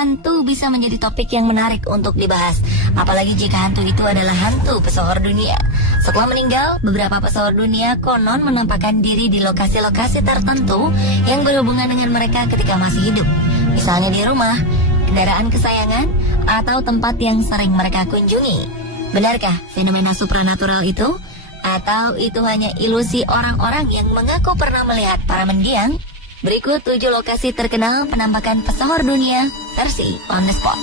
hantu bisa menjadi topik yang menarik untuk dibahas. Apalagi jika hantu itu adalah hantu pesohor dunia. Setelah meninggal, beberapa pesohor dunia konon menampakkan diri di lokasi-lokasi tertentu yang berhubungan dengan mereka ketika masih hidup. Misalnya di rumah, kendaraan kesayangan, atau tempat yang sering mereka kunjungi. Benarkah fenomena supranatural itu? Atau itu hanya ilusi orang-orang yang mengaku pernah melihat para mendiang? Berikut 7 lokasi terkenal penampakan pesohor dunia versi On The Spot.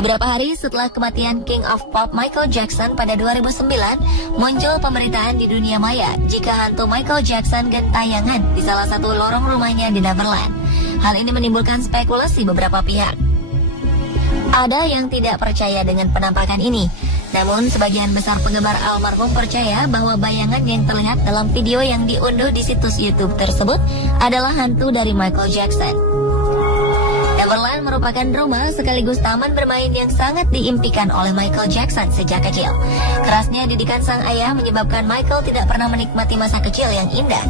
Beberapa hari setelah kematian King of Pop Michael Jackson pada 2009, muncul pemberitaan di dunia maya jika hantu Michael Jackson gentayangan di salah satu lorong rumahnya di Neverland. Hal ini menimbulkan spekulasi beberapa pihak. Ada yang tidak percaya dengan penampakan ini, namun sebagian besar penggemar almarhum percaya bahwa bayangan yang terlihat dalam video yang diunduh di situs YouTube tersebut adalah hantu dari Michael Jackson. Neverland merupakan rumah sekaligus taman bermain yang sangat diimpikan oleh Michael Jackson sejak kecil. Kerasnya didikan sang ayah menyebabkan Michael tidak pernah menikmati masa kecil yang indah.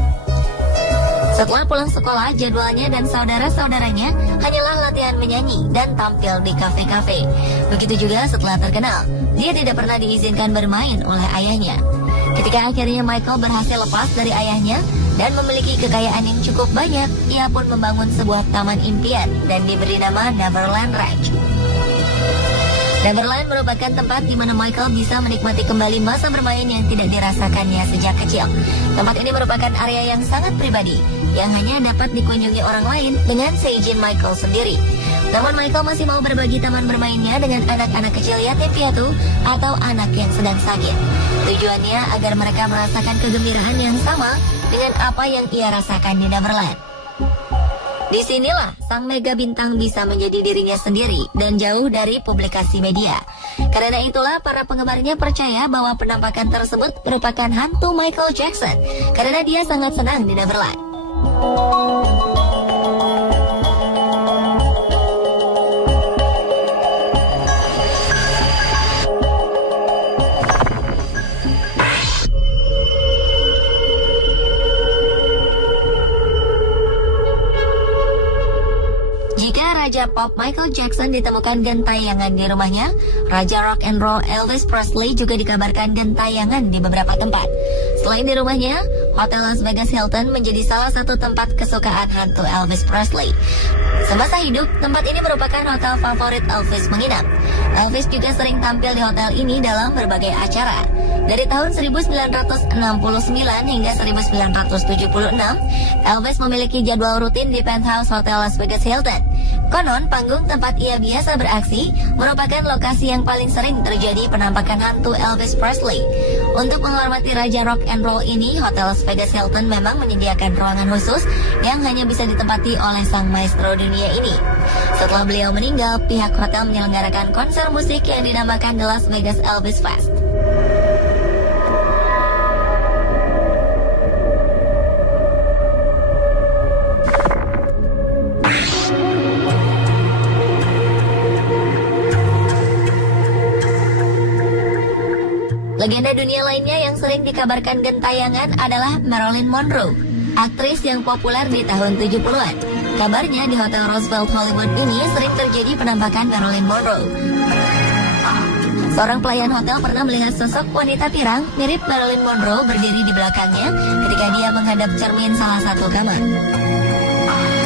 Setelah pulang sekolah, jadwalnya dan saudara-saudaranya hanyalah latihan menyanyi dan tampil di kafe-kafe. Begitu juga setelah terkenal, dia tidak pernah diizinkan bermain oleh ayahnya. Ketika akhirnya Michael berhasil lepas dari ayahnya dan memiliki kekayaan yang cukup banyak, ia pun membangun sebuah taman impian dan diberi nama Neverland Ranch. Neverland merupakan tempat di mana Michael bisa menikmati kembali masa bermain yang tidak dirasakannya sejak kecil. Tempat ini merupakan area yang sangat pribadi, yang hanya dapat dikunjungi orang lain dengan seizin Michael sendiri. Namun Michael masih mau berbagi taman bermainnya dengan anak-anak kecil yatim piatu atau anak yang sedang sakit. Tujuannya agar mereka merasakan kegembiraan yang sama dengan apa yang ia rasakan di Neverland. Disinilah sang mega bintang bisa menjadi dirinya sendiri dan jauh dari publikasi media. Karena itulah para penggemarnya percaya bahwa penampakan tersebut merupakan hantu Michael Jackson karena dia sangat senang di Neverland. Raja Pop Michael Jackson ditemukan gentayangan di rumahnya, Raja Rock and Roll Elvis Presley juga dikabarkan gentayangan di beberapa tempat. Selain di rumahnya, Hotel Las Vegas Hilton menjadi salah satu tempat kesukaan hantu Elvis Presley. Semasa hidup, tempat ini merupakan hotel favorit Elvis menginap. Elvis juga sering tampil di hotel ini dalam berbagai acara. Dari tahun 1969 hingga 1976, Elvis memiliki jadwal rutin di penthouse Hotel Las Vegas Hilton. Konon, panggung tempat ia biasa beraksi merupakan lokasi yang paling sering terjadi penampakan hantu Elvis Presley. Untuk menghormati Raja Rock and Roll ini, Hotel Las Vegas Hilton memang menyediakan ruangan khusus yang hanya bisa ditempati oleh sang maestro dunia ini. Setelah beliau meninggal, pihak hotel menyelenggarakan konser musik yang dinamakan The Las Vegas Elvis Fest. Legenda dunia lainnya yang sering dikabarkan gentayangan adalah Marilyn Monroe, aktris yang populer di tahun 70-an. Kabarnya di Hotel Roosevelt Hollywood ini sering terjadi penampakan Marilyn Monroe. Seorang pelayan hotel pernah melihat sosok wanita pirang mirip Marilyn Monroe berdiri di belakangnya ketika dia menghadap cermin salah satu kamar.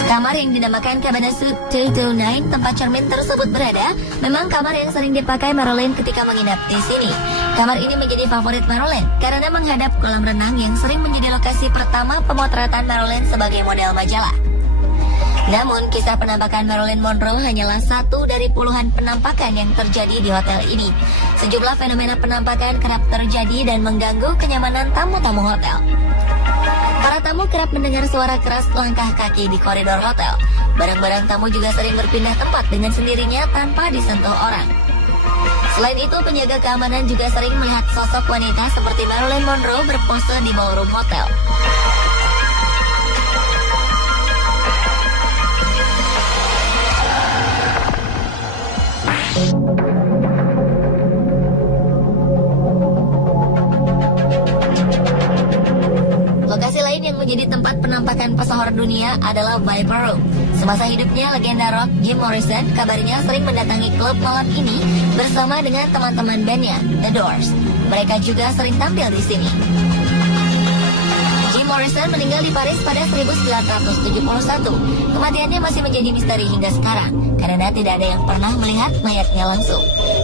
Kamar yang dinamakan Cabana Suite 229 tempat cermin tersebut berada, memang kamar yang sering dipakai Marilyn ketika menginap di sini. Kamar ini menjadi favorit Marilyn karena menghadap kolam renang yang sering menjadi lokasi pertama pemotretan Marilyn sebagai model majalah. Namun, kisah penampakan Marilyn Monroe hanyalah satu dari puluhan penampakan yang terjadi di hotel ini. Sejumlah fenomena penampakan kerap terjadi dan mengganggu kenyamanan tamu-tamu hotel. Para tamu kerap mendengar suara keras langkah kaki di koridor hotel. Barang-barang tamu juga sering berpindah tempat dengan sendirinya tanpa disentuh orang. Selain itu, penjaga keamanan juga sering melihat sosok wanita seperti Marilyn Monroe berpose di ballroom hotel. Lokasi lain yang menjadi tempat penampakan pesohor dunia adalah Viper Room. Semasa hidupnya, legenda rock Jim Morrison kabarnya sering mendatangi klub malam ini bersama dengan teman-teman bandnya, The Doors. Mereka juga sering tampil di sini. Jim Morrison meninggal di Paris pada 1971. Kematiannya masih menjadi misteri hingga sekarang karena tidak ada yang pernah melihat mayatnya langsung.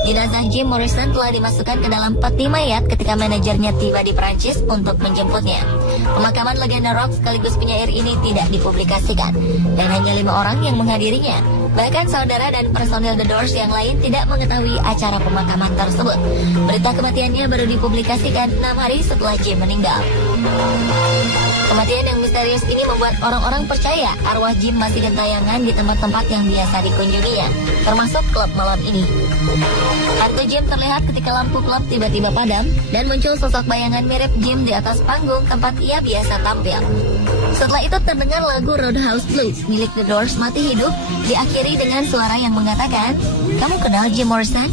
Jenazah Jim Morrison telah dimasukkan ke dalam peti mayat ketika manajernya tiba di Prancis untuk menjemputnya. Pemakaman legenda rock sekaligus penyair ini tidak dipublikasikan dan hanya 5 orang yang menghadirinya. Bahkan saudara dan personil The Doors yang lain tidak mengetahui acara pemakaman tersebut. Berita kematiannya baru dipublikasikan 6 hari setelah Jim meninggal. Kematian yang misterius ini membuat orang-orang percaya arwah Jim masih gentayangan di tempat-tempat yang biasa dikunjunginya, termasuk klub malam ini. Hantu Jim terlihat ketika lampu klub tiba-tiba padam dan muncul sosok bayangan mirip Jim di atas panggung tempat ia biasa tampil. Setelah itu terdengar lagu Roadhouse Blues milik The Doors mati hidup, diakhiri dengan suara yang mengatakan, "Kamu kenal Jim Morrison?"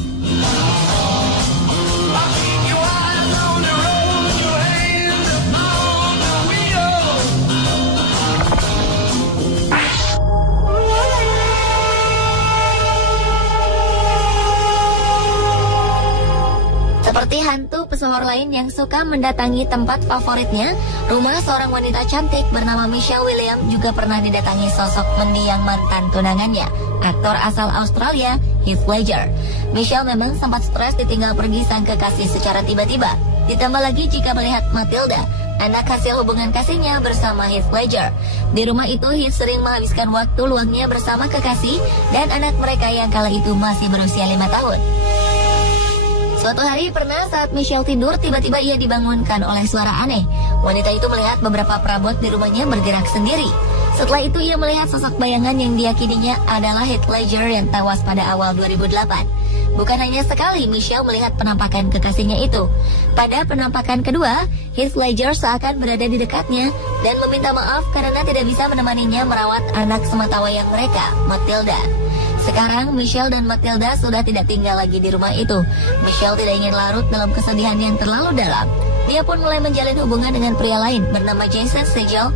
Seperti hantu pesohor lain yang suka mendatangi tempat favoritnya, rumah seorang wanita cantik bernama Michelle Williams juga pernah didatangi sosok mendiang mantan tunangannya, aktor asal Australia, Heath Ledger. Michelle memang sempat stres ditinggal pergi sang kekasih secara tiba-tiba. Ditambah lagi jika melihat Matilda, anak hasil hubungan kasihnya bersama Heath Ledger. Di rumah itu, Heath sering menghabiskan waktu luangnya bersama kekasih dan anak mereka yang kala itu masih berusia 5 tahun. Suatu hari pernah saat Michelle tidur, tiba-tiba ia dibangunkan oleh suara aneh. Wanita itu melihat beberapa perabot di rumahnya bergerak sendiri. Setelah itu ia melihat sosok bayangan yang diyakininya adalah Heath Ledger yang tewas pada awal 2008. Bukan hanya sekali Michelle melihat penampakan kekasihnya itu. Pada penampakan kedua, Heath Ledger seakan berada di dekatnya dan meminta maaf karena tidak bisa menemaninya merawat anak sematawayang mereka, Matilda. Sekarang Michelle dan Matilda sudah tidak tinggal lagi di rumah itu. Michelle tidak ingin larut dalam kesedihan yang terlalu dalam. Dia pun mulai menjalin hubungan dengan pria lain bernama Jason Segel.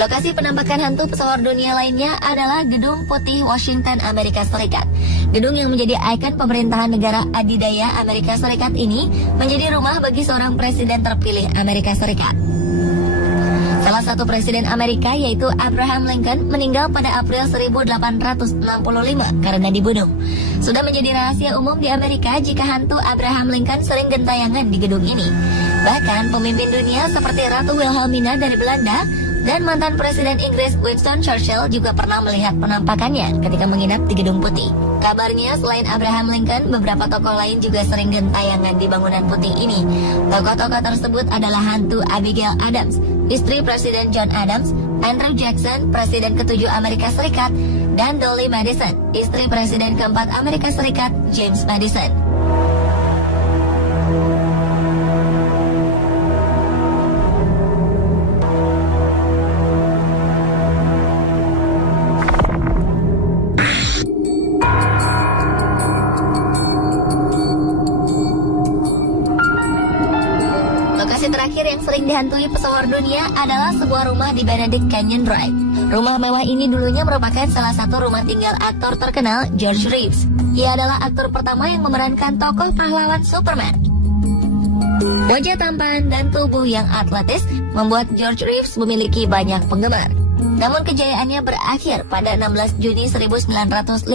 Lokasi penampakan hantu pesohor dunia lainnya adalah Gedung Putih Washington, Amerika Serikat. Gedung yang menjadi ikon pemerintahan negara adidaya Amerika Serikat ini menjadi rumah bagi seorang presiden terpilih Amerika Serikat. Salah satu presiden Amerika yaitu Abraham Lincoln meninggal pada April 1865 karena dibunuh. Sudah menjadi rahasia umum di Amerika jika hantu Abraham Lincoln sering gentayangan di gedung ini. Bahkan pemimpin dunia seperti Ratu Wilhelmina dari Belanda dan mantan Presiden Inggris Winston Churchill juga pernah melihat penampakannya ketika menginap di Gedung Putih. Kabarnya selain Abraham Lincoln, beberapa tokoh lain juga sering gentayangan di bangunan putih ini. Tokoh-tokoh tersebut adalah hantu Abigail Adams, istri Presiden John Adams, Andrew Jackson, Presiden ke-7 Amerika Serikat, dan Dolly Madison, istri Presiden ke-4 Amerika Serikat, James Madison. Terakhir yang sering dihantui pesohor dunia adalah sebuah rumah di Benedict Canyon Drive. Rumah mewah ini dulunya merupakan salah satu rumah tinggal aktor terkenal George Reeves. Ia adalah aktor pertama yang memerankan tokoh pahlawan Superman. Wajah tampan dan tubuh yang atletis membuat George Reeves memiliki banyak penggemar. Namun kejayaannya berakhir pada 16 Juni 1959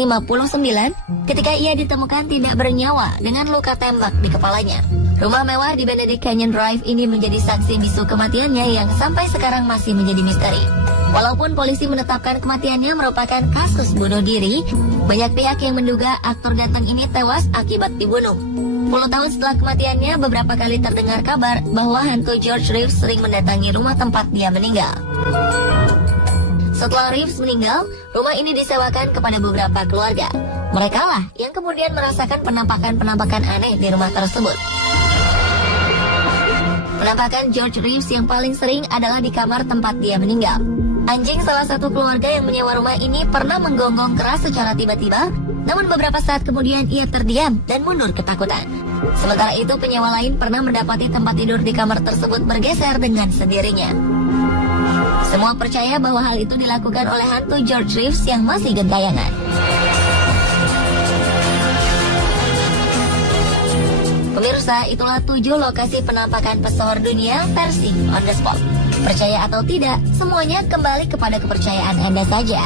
ketika ia ditemukan tidak bernyawa dengan luka tembak di kepalanya. Rumah mewah di Benedict Canyon Drive ini menjadi saksi bisu kematiannya yang sampai sekarang masih menjadi misteri. Walaupun polisi menetapkan kematiannya merupakan kasus bunuh diri, banyak pihak yang menduga aktor ganteng ini tewas akibat dibunuh. 10 tahun setelah kematiannya, beberapa kali terdengar kabar bahwa hantu George Reeves sering mendatangi rumah tempat dia meninggal. Setelah Reeves meninggal, rumah ini disewakan kepada beberapa keluarga. Mereka lah yang kemudian merasakan penampakan-penampakan aneh di rumah tersebut. Penampakan George Reeves yang paling sering adalah di kamar tempat dia meninggal. Anjing salah satu keluarga yang menyewa rumah ini pernah menggonggong keras secara tiba-tiba, namun beberapa saat kemudian ia terdiam dan mundur ketakutan. Sementara itu, penyewa lain pernah mendapati tempat tidur di kamar tersebut bergeser dengan sendirinya. Semua percaya bahwa hal itu dilakukan oleh hantu George Reeves yang masih gentayangan. Pemirsa, itulah 7 lokasi penampakan pesohor dunia versi on the spot. Percaya atau tidak, semuanya kembali kepada kepercayaan Anda saja.